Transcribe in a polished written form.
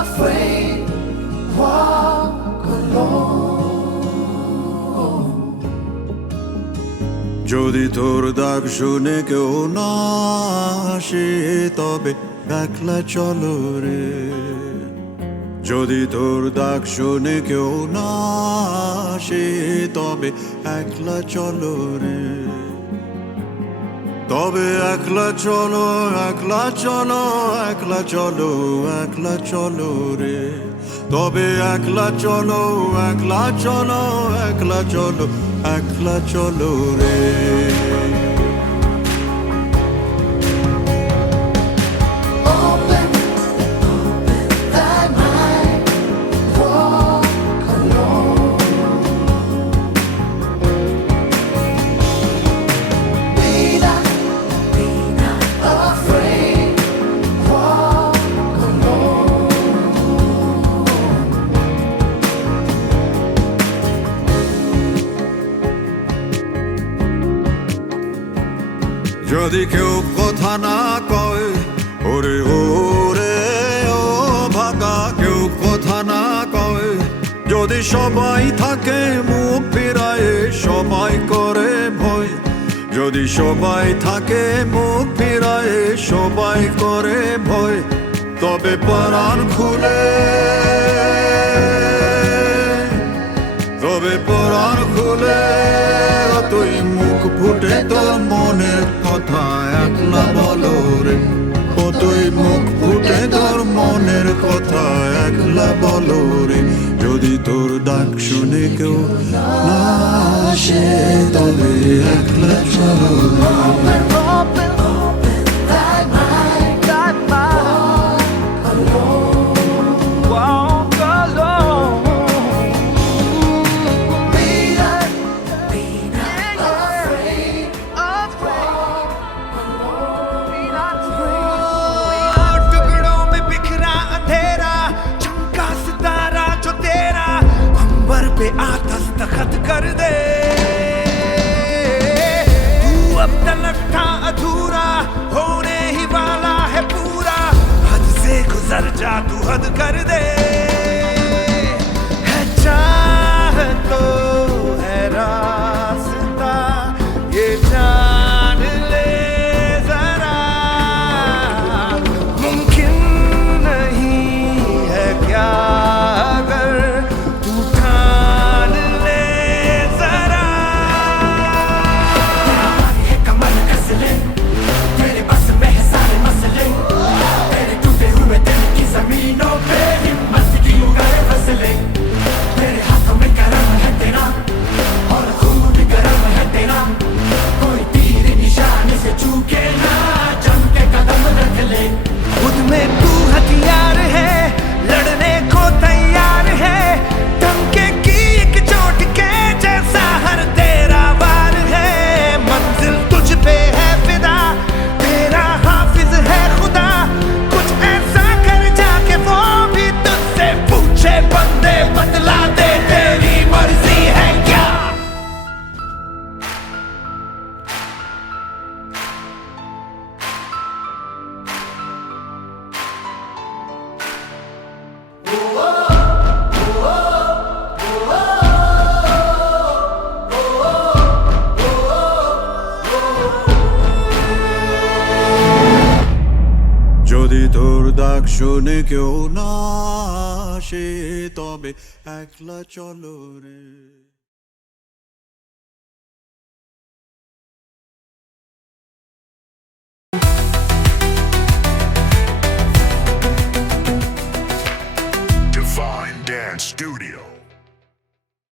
afraid, walk alone. যদি তোর ডাক শুনে কেউ না আসে তবে একলা চলো রে। যদি তোর ডাক শুনে কেউ না আসে তবে একলা চলো রে। তবে একলা চলো, একলা চলো, একলা চলো, একলা চলো রে। তবে একলা চলো, একলা চলো, একলা চলো, একলা চলো রে। Open thy mind, walk alone. Be not afraid, walk alone. যদি কেউ কথা না কয় ওরে ওরে ও ভাগা, কেউ কথা না কয়, যদি সবাই থাকে মুখ ফিরায় সবাই করে ভয়, যদি সবাই থাকে মুখ ফিরায় সবাই করে ভয়, তবে পরাণ খুলে, তবে পরাণ খুলে তুই মুখ ফুটে তোর মনের কথা একলা বলো রে। ও তুই মুখ ফুটে তোর মনের কথা একলা বলো রে। যদি তোর ডাক শুনে কেউ না আসে তবে একলা চলো রে। Open thy mind, walk alone. Walk alone. Be not afraid, walk टुकड़ों में बिखरा अंधेरा, चमका सितारा जो तेरा, अंबर पे आ दस्तखत कर दे। तू अब तलक था अधूरा, होने ही वाला है पूरा, हद से गुजर जा तू हद कर दे। है चाह तो है रास्ता, ये जान ले जरा, मुमकिन नहीं है क्या अगर तू ठान ले जरा। है कमर कसले, तेरे बस में है सारे मसले, तेरे टूटे हुए दिल की जमीनों पे हिम्मत की उगाए फसले। तेरे हाथों में करम है तेरा और खून भी गरम है तेरा, कोई तीर निशाने से चूके ना, जम के कदम रख ले। खुद में तू हथियार है, लड़ने को तैयार है, धमके की एक चोट के जैसा हर तेरा वार है। मंजिल तुझ पे है फिदा, तेरा हाफिज है खुदा, कुछ ऐसा कर जाके वो भी तुझसे पूछे बंदे, बतला दे तेरी मर्जी है क्या। যদি তোর ডাক শুনে কেউ না আসে তবে একলা চলো রে। Divine Dance Studio.